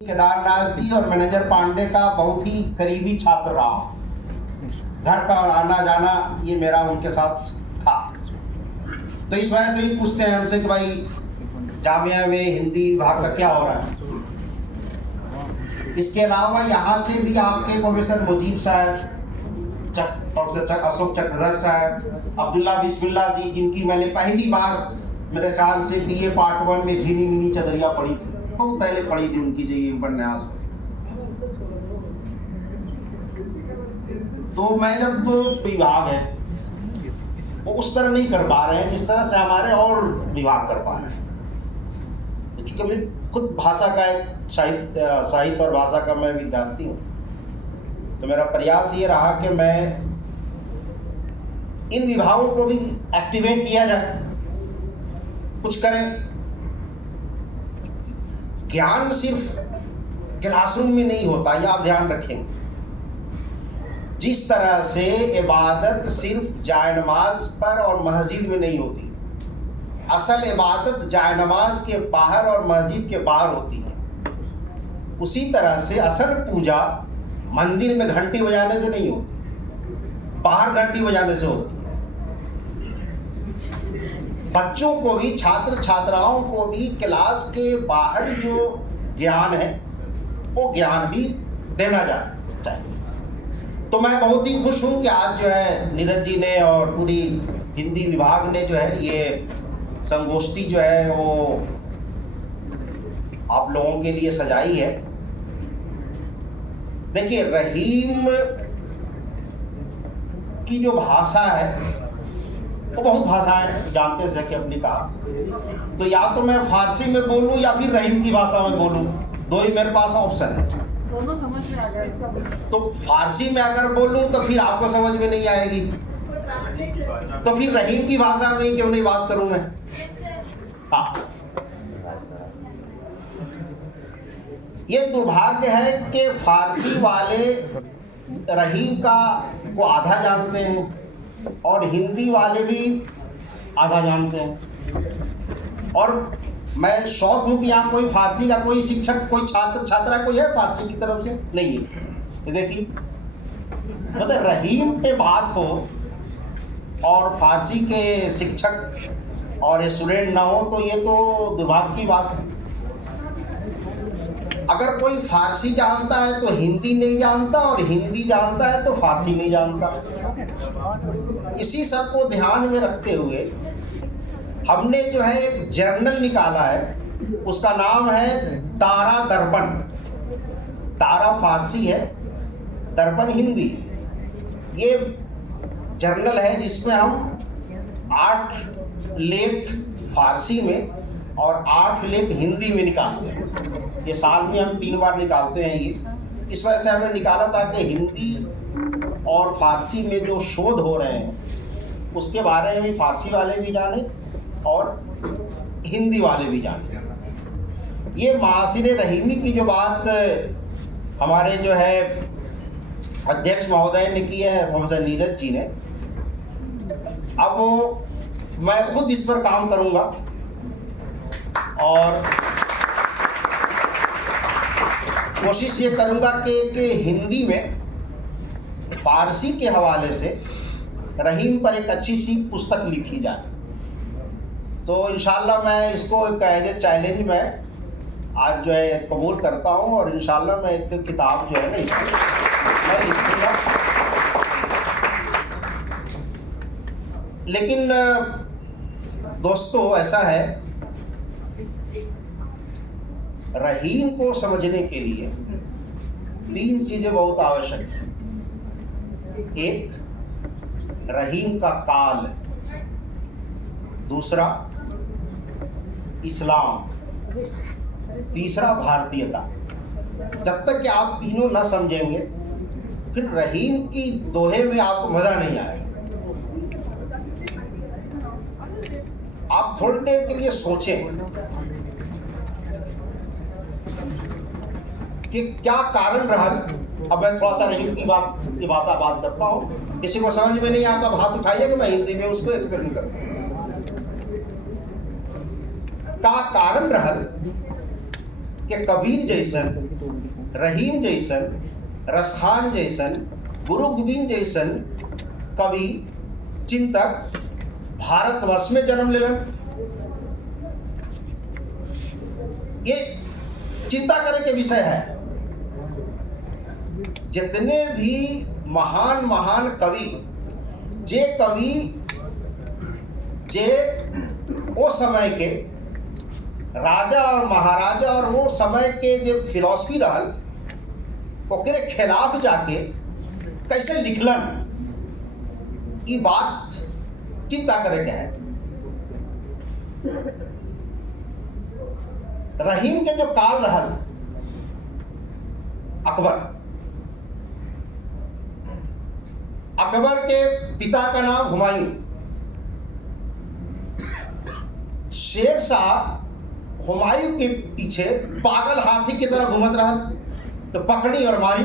केदारनाथ जी और मैनेजर पांडे का बहुत ही करीबी छात्र रहा। घर पर आना जाना ये मेरा उनके साथ था। तो इस वजह से भी पूछते हैं हमसे कि भाई जामिया में हिंदी विभाग का क्या हो रहा है। इसके अलावा यहाँ से भी आपके प्रोफेसर मुजीब साहब, अशोक चक्रधर साहब, अब्दुल्ला बिस्मिल्लाह जी, जिनकी मैंने पहली बार मेरे ख्याल से BA पार्ट 1 में झीनी मिनी चदरिया पढ़ी थी, बहुत पहले पढ़ी थी उनकी जो उपन्यास। तो मैं जब विभाग है वो उस तरह नहीं कर पा रहे हैं जिस तरह से हमारे और विभाग कर पा रहे हैं। क्योंकि मैं खुद भाषा का साहित्य और भाषा का मैं विद्यार्थी हूँ, तो मेरा प्रयास ये रहा कि मैं इन विभागों को भी एक्टिवेट किया जाए, कुछ करें। ज्ञान सिर्फ क्लासरूम में नहीं होता, यह आप ध्यान रखेंगे। जिस तरह से इबादत सिर्फ जायनमाज पर और मस्जिद में नहीं होती, असल इबादत जायनमाज के बाहर और मस्जिद के बाहर होती है, उसी तरह से असल पूजा मंदिर में घंटी बजाने से नहीं होती, बाहर घंटी बजाने से होती है। बच्चों को भी, छात्र छात्राओं को भी क्लास के बाहर जो ज्ञान है वो ज्ञान भी देना चाहिए। तो मैं बहुत ही खुश हूँ कि आज जो है नीरज जी ने और पूरी हिंदी विभाग ने जो है ये संगोष्ठी जो है वो आप लोगों के लिए सजाई है। देखिए, रहीम की जो भाषा है वो बहुत भाषाएं जानते थे कि अपनी कहा, तो या तो मैं फारसी में बोलूं या फिर रहीम की भाषा में बोलूं, दो ही मेरे पास ऑप्शन है। दोनों समझ में आ गए। तो फारसी में अगर बोलूं तो फिर आपको समझ में नहीं आएगी, तो फिर रहीम की भाषा में क्यों नहीं बात करूं मैं। हाँ, ये दुर्भाग्य है कि फारसी वाले रहीम का को आधा जानते हैं और हिंदी वाले भी आधा जानते हैं। और मैं शौक हूँ कि यहाँ कोई फारसी का कोई शिक्षक, कोई छात्र छात्रा कोई है फारसी की तरफ से नहीं है। ये देखिए, मतलब रहीम पे बात हो और फारसी के शिक्षक और स्टूडेंट ना हो तो ये तो दुर्भाग्य की बात है। अगर कोई फारसी जानता है तो हिंदी नहीं जानता, और हिंदी जानता है तो फारसी नहीं जानता। इसी सब को ध्यान में रखते हुए हमने जो है एक जर्नल निकाला है, उसका नाम है तारा दर्पण। तारा फारसी है, दर्पण हिंदी है। ये जर्नल है जिसमें हम 8 लेख फारसी में और 8 लेख हिंदी में निकालते हैं। ये साल में हम 3 बार निकालते हैं। ये इस वजह से हमने निकाला था कि हिंदी और फारसी में जो शोध हो रहे हैं उसके बारे में भी फारसी वाले भी जाने और हिंदी वाले भी जाने। ये मासिर रहीमी की जो बात हमारे जो है अध्यक्ष महोदय ने की है, प्रोफेसर नीरज जी ने, अब मैं खुद इस पर काम करूँगा और कोशिश ये करूँगा कि हिंदी में फारसी के हवाले से रहीम पर एक अच्छी सी पुस्तक लिखी जाए। तो इंशाल्लाह मैं इसको एक एज ए चैलेंज में आज जो है कबूल करता हूँ, और इंशाल्लाह मैं एक किताब जो है ना इसको मैं लिखूँगा। लेकिन दोस्तों, ऐसा है, रहीम को समझने के लिए 3 चीज़ें बहुत आवश्यक हैं। एक, रहीम का काल, दूसरा इस्लाम, तीसरा भारतीयता। जब तक कि आप तीनों ना समझेंगे फिर रहीम की दोहे में आपको मज़ा नहीं आएगा। आप थोड़ी देर के लिए सोचें कि क्या कारण रहा। अब मैं थोड़ा सा रहीम की भाषा बात करता हूँ, किसी को समझ में नहीं आता हाथ उठाइए कि मैं हिंदी में उसको एक्सप्लेन करूँ। का कारण रहा कि कबीर जैसन, रहीम जैसन, रसखान जैसन, गुरु गोविंद जैसन कवि चिंतक भारतवर्ष में जन्म लेलन। ये चिंता करे के विषय है। जितने भी महान महान कवि, जे कवि जे वो समय के राजा और महाराजा और वो समय के जो फिलॉसफी रहल ओकरे खिलाफ जाके कैसे लिखलन, ये बात चिंता करे के है। रहीम के जो काल रहल, अकबर के पिता का नाम हुमायूं। शेर शाह हुमायूं के पीछे पागल हाथी की तरह घूमत रहा, तो पकड़ी और मारी।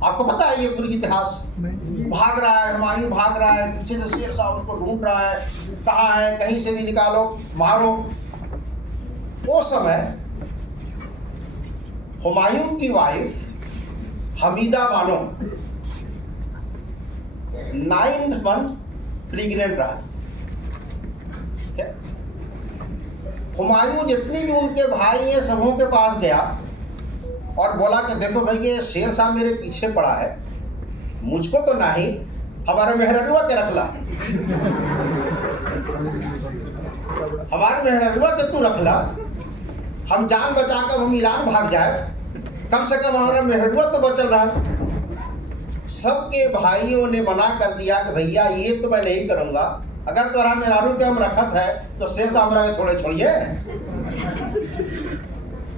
आपको पता है ये पूरी इतिहास। भाग रहा है हुमायूं, भाग रहा है, पीछे से शेर शाह उसको ढूंढ रहा है, कहाँ है, कहीं से भी निकालो, मारो। वो समय हुमायूं की wife Hamida Bano 9 month pregnant रहा। हुमायूं जितने भी उनके भाई हैं सबों के पास गया और बोला कि देखो भाई ये शेर शाह मेरे पीछे पड़ा है, मुझको तो नहीं, हमारे मेहररुआ के रखला, हमारे मेहररुआ के तू रखला, हम जान बचाकर हम ईरान भाग जाए, कम से कम हमारा मेहररुआ तो बचल रहा। सबके भाइयों ने मना कर दिया कि भैया ये तो मैं नहीं करूंगा, अगर तोरा मेहरारू के हम रखत है तो शेर शाह हमरा थोड़े छोड़िए।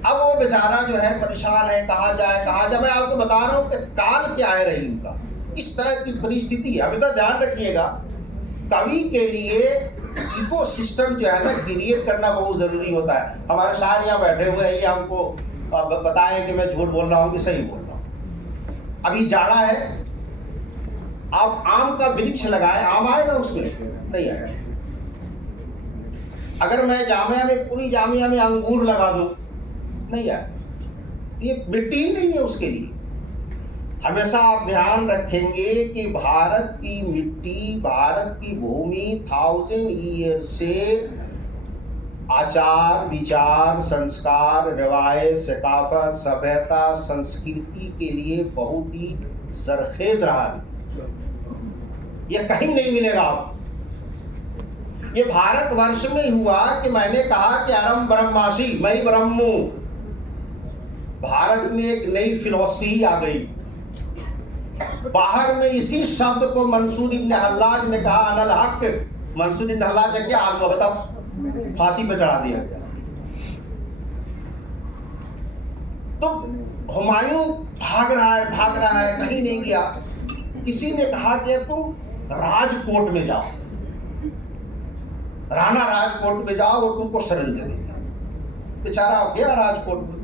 अब वो बेचारा जो है परेशान है, कहाँ जाए। मैं आपको बता रहा हूँ कि काल क्या है रहीम का, इस तरह की परिस्थिति है। हमेशा ध्यान रखिएगा, कवि के लिए इकोसिस्टम जो है ना क्रिएट करना बहुत जरूरी होता है। हमारे शायर यहाँ बैठे हुए हैं, ये हमको बताएं कि मैं झूठ बोल रहा हूँ कि सही बोल रहा हूँ। अभी जाड़ा है, आप आम का वृक्ष लगाए, आम आएगा उसमें? नहीं आएगा। अगर मैं जामिया में, पूरी जामिया में अंगूर लगा दूं, नहीं आएगा। ये मिट्टी ही नहीं है उसके लिए। हमेशा आप ध्यान रखेंगे कि भारत की मिट्टी, भारत की भूमि 1000 ईयर से आचार विचार, संस्कार, रवायत, सकाफत, सभ्यता, संस्कृति के लिए बहुत ही जरखेज रहा है। ये कहीं नहीं मिलेगा आपको। ये भारतवर्ष में हुआ कि मैंने कहा कि अरम ब्रह्मासी, मैं ब्रह्म हूं। भारत में एक नई फिलॉसफी आ गई। बाहर में इसी शब्द को मंसूर इब्न हल्लाज ने कहा, अनल हक। मंसूर इब्न हल्लाज क्या आपको बताओ, फांसी पे चढ़ा दिया गया। तो हुमायूं भाग रहा है, कहीं नहीं गया। किसी ने कहा कि तुम राजकोट में जाओ, राणा राजकोट में जाओ, वो तुमको शरण दे देगा। बेचारा गया राजकोट में।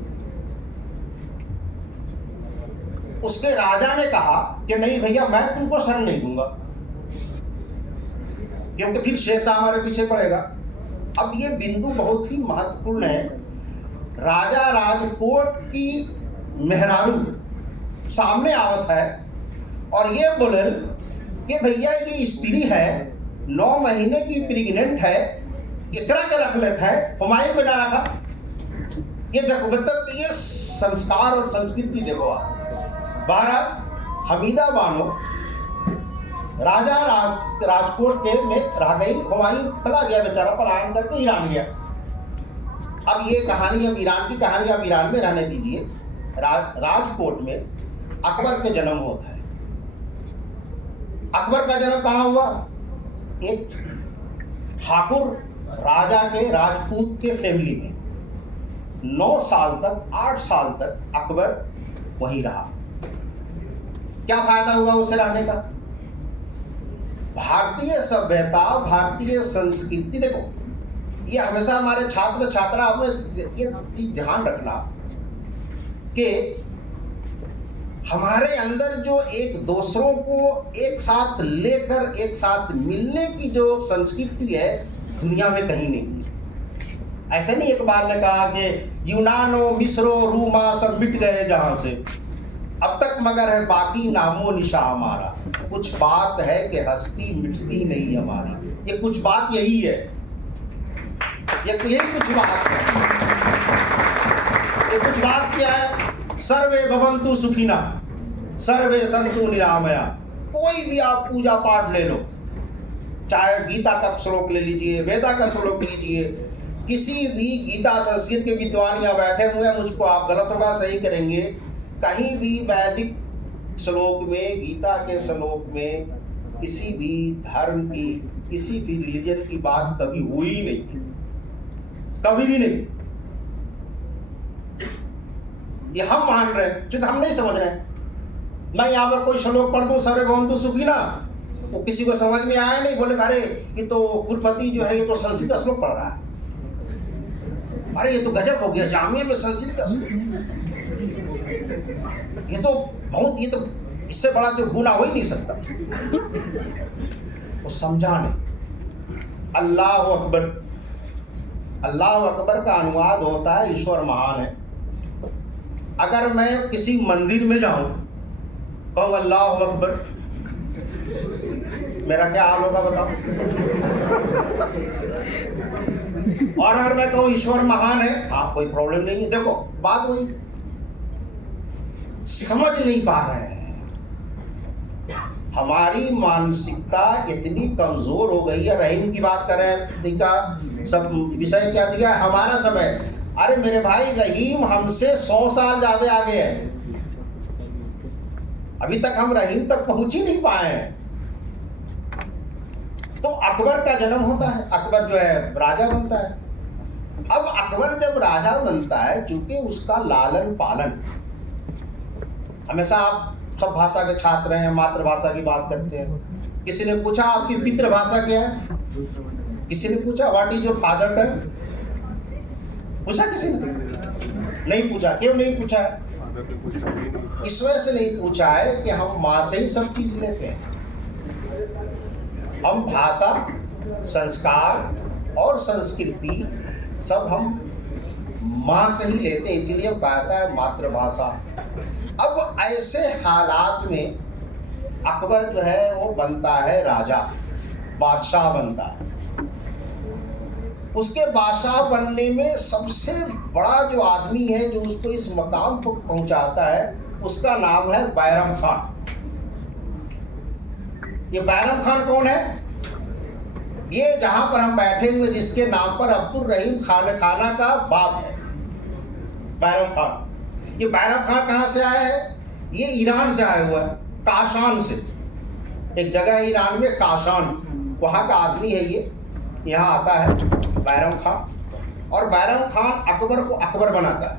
उसके राजा ने कहा कि नहीं भैया, मैं तुमको शरण नहीं दूंगा, क्योंकि फिर शेर शाह हमारे पीछे पड़ेगा। अब ये बिंदु बहुत ही महत्वपूर्ण है। राजा राजकोट की मेहरारू सामने आवत है और ये बोले कि भैया ये स्त्री है, 9 महीने की प्रेग्नेंट है, एकरा के रख लेते हैं, हुमायूं को ना रखा। ये देखो, मतलब ये संस्कार और संस्कृति देखो आप। बहरहाल हमीदा बानो राजा राजकोट के में रह गई, हुमायूं चला गया, बेचारा पलायन करके ईरान गया। अब ये कहानी, अब ईरान की कहानी आप ईरान में रहने दीजिए। राजकोट में अकबर के जन्म होता है। अकबर का जन्म कहाँ हुआ? एक ठाकुर राजा के, राजपूत के फैमिली में। 9 साल तक, 8 साल तक अकबर वहीं रहा। क्या फायदा हुआ उससे रहने का? भारतीय सभ्यता, भारतीय संस्कृति, देखो ये हमेशा हमारे छात्र छात्रा में ये चीज ध्यान रखना कि हमारे अंदर जो एक दूसरों को एक साथ लेकर, एक साथ मिलने की जो संस्कृति है, दुनिया में कहीं नहीं है। ऐसे नहीं एक बार ने कहा कि यूनानो मिस्रो रूमा सब मिट गए जहां से, अब तक मगर है बाकी नामो निशा हमारा। कुछ बात है कि हस्ती मिटती नहीं हमारी। ये कुछ बात यही है, यही कुछ बात है। ये कुछ बात क्या है? सर्वे भवन्तु सुखिना सर्वे सन्तु निरामया। कोई भी आप पूजा पाठ ले लो, चाहे गीता का श्लोक ले लीजिए, वेदा का श्लोक लीजिए, किसी भी गीता संस्कृत के विद्वान यहाँ बैठे हुए हैं, मुझको आप गलत होगा सही करेंगे, कहीं भी वैदिक श्लोक में, गीता के श्लोक में किसी भी धर्म की, किसी भी रिलीजन की बात कभी हुई ही नहीं, कभी भी नहीं। ये हम मान रहे हैं, क्योंकि हम नहीं समझ रहे हैं। मैं यहाँ पर कोई श्लोक पढ़ दूं सर्वे भवन्तु सुखिना, वो किसी को समझ में आया नहीं, बोले अरे ये तो कुलपति जो है ये तो संस्कृत का श्लोक पढ़ रहा है, अरे ये तो गजब हो गया, जामिया में संस्कृत का श्लोक, ये तो बहुत, ये तो इससे बड़ा जो गुनाह हो ही नहीं सकता। वो समझा नहीं। अल्लाह अकबर, अल्लाह अकबर का अनुवाद होता है ईश्वर महान है। अगर मैं किसी मंदिर में जाऊं, कहूँ अल्लाह अकबर, मेरा क्या हाल होगा बताओ? और अगर मैं कहूँ ईश्वर महान है, हाँ कोई प्रॉब्लम नहीं है। देखो बात वही, समझ नहीं पा रहे हैं। हमारी मानसिकता इतनी कमजोर हो गई है। रहीम की बात करें, देखा सब विषय क्या दिया है, हमारा समय। अरे मेरे भाई, रहीम हमसे 100 साल ज्यादा आगे है, अभी तक हम रहीम तक पहुंच ही नहीं पाए हैं। तो अकबर का जन्म होता है, अकबर जो है राजा बनता है। अब अकबर जब राजा बनता है, चूंकि उसका लालन पालन, हमेशा आप सब भाषा के छात्र हैं, मातृभाषा की बात करते हैं। किसी ने पूछा आपकी पितृभाषा क्या है? किसी ने पूछा व्हाट इज योर फादर टंग? पूछा किसी ने? नहीं पूछा। क्यों नहीं पूछा है? इस वजह से नहीं पूछा है कि हम माँ से ही सब चीज लेते हैं। हम भाषा, संस्कार और संस्कृति सब हम माँ से ही लेते हैं, इसीलिए कहता है मातृभाषा। अब ऐसे हालात में अकबर जो है वो बनता है राजा, बादशाह बनता है। उसके बादशाह बनने में सबसे बड़ा जो आदमी है जो उसको इस मकाम पर पहुंचाता है, उसका नाम है बैरम खान। ये बैरम खान कौन है? ये जहां पर हम बैठे हुए जिसके नाम पर अब्दुल रहीम खाना का बाप है, बैरम खान। ये बैरम खान कहाँ से आया है? ये ईरान से आया हुआ है, काशान से। एक जगह है ईरान में काशान, वहाँ का आदमी है ये। यहाँ आता है बैरम खान, और बैरम खान अकबर को अकबर बनाता है।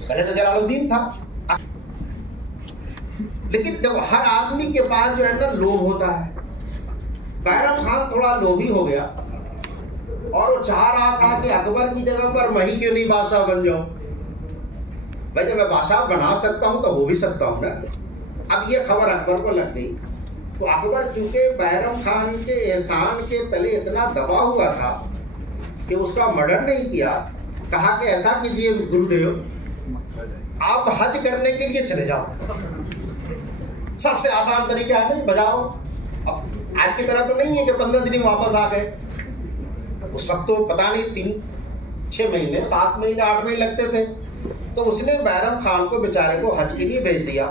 पहले तो जलालुद्दीन था, लेकिन जब हर आदमी के पास जो है ना लोभ होता है, बैरम खान थोड़ा लोभी हो गया और वो चाह रहा था कि अकबर की जगह पर मैं ही क्यों नहीं बादशाह बन जाऊं। भाई जब मैं बादशाह बना सकता हूं तो हो भी सकता हूं ना। अब ये खबर अकबर को लग गई, तो अकबर चूंकि बैरम खान के एहसान के तले इतना दबा हुआ था कि उसका मर्डर नहीं किया, कहा कि ऐसा कीजिए गुरुदेव, आप हज करने के लिए चले जाओ, सबसे आसान तरीका है, नहीं बजाओ। अब आज की तरह तो नहीं है कि 15 दिन में वापस आ गए। उस वक्त तो पता नहीं 3-6 महीने, 7 महीने, 8 महीने लगते थे। तो उसने बैरम खान को बेचारे को हज के लिए भेज दिया।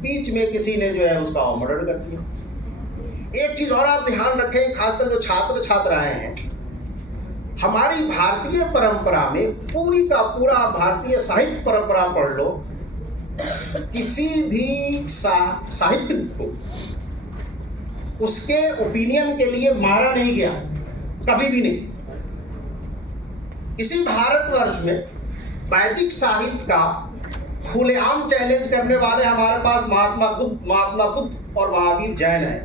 बीच में किसी ने जो है उसका मर्डर कर दिया। एक चीज और आप ध्यान रखें, खासकर जो छात्र छात्राएं हैं, हमारी भारतीय परंपरा में पूरी का पूरा भारतीय साहित्य परंपरा पढ़ लो, किसी भी साहित्य को उसके ओपिनियन के लिए मारा नहीं गया, कभी भी नहीं। इसी भारतवर्ष में वैदिक साहित्य का खुलेआम चैलेंज करने वाले हमारे पास महात्मा बुद्ध और महावीर जैन है।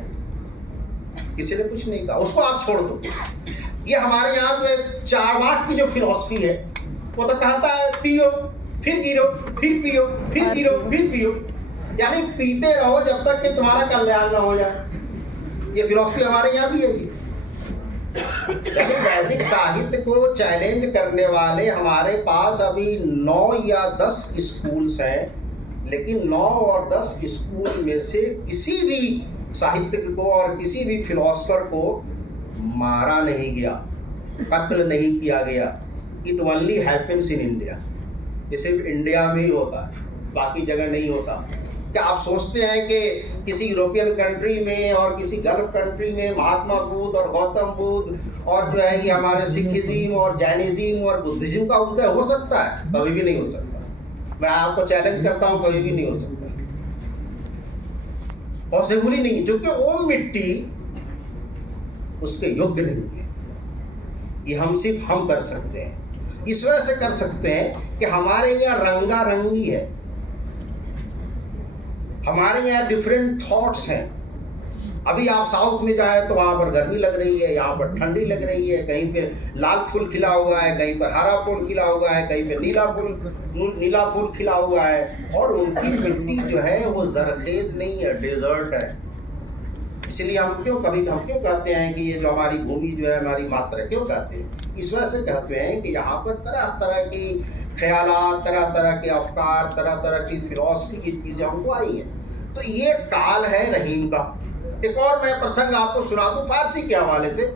किसी ने कुछ नहीं कहा, उसको आप छोड़ दो। ये हमारे यहाँ तो एक चारवाक की जो फिलॉसफी है, वो तो कहता है पियो फिर गिरो, फिर पियो, फिर गिरो, फिर पियो, यानी पीते रहो जब तक कि तुम्हारा कल्याण ना हो जाए। ये फिलॉसफी हमारे यहाँ भी है। देखिए, वैदिक साहित्य को चैलेंज करने वाले हमारे पास अभी 9 या 10 स्कूल्स हैं, लेकिन 9 और 10 स्कूल में से किसी भी साहित्यिक को और किसी भी फिलोसफर को मारा नहीं गया, कत्ल नहीं किया गया। It only happens in India. ये सिर्फ इंडिया में ही होता है, बाकी जगह नहीं होता। क्या आप सोचते हैं कि किसी यूरोपियन कंट्री में और किसी गल्फ कंट्री में महात्मा बुद्ध और गौतम बुद्ध और जो है कि हमारे सिखिज्म और जैनिज्म और बुद्धिज्म का उदय हो सकता है? कभी भी नहीं हो सकता। मैं आपको चैलेंज करता हूँ, कभी भी नहीं हो सकता, पॉसिबल ही नहीं, क्योंकि वो मिट्टी उसके योग्य नहीं है। ये हम सिर्फ हम कर सकते हैं। इस वजह से कर सकते हैं कि हमारे यहाँ रंगा रंगी है, हमारे यहाँ डिफरेंट थॉट्स हैं। अभी आप साउथ में जाए तो वहाँ पर गर्मी लग रही है, यहाँ पर ठंडी लग रही है, कहीं पे लाल फूल खिला हुआ है, कहीं पर हरा फूल खिला हुआ है, कहीं पे नीला फूल खिला हुआ है, और उनकी मिट्टी जो है वो जरखेज नहीं है, डेजर्ट है। इसलिए हम क्यों कहते हैं कि ये जो हमारी भूमि जो है हमारी मातृ, क्यों कहते हैं? इस वजह से कहते हैं कि यहाँ पर तरह तरह की ख्यालात, तरह तरह के अफकार, तरह तरह की फिलॉसफी की चीज़ें हमको आई हैं। तो ये काल है रहीम का। एक और मैं प्रसंग आपको सुना दूँ फारसी के हवाले से।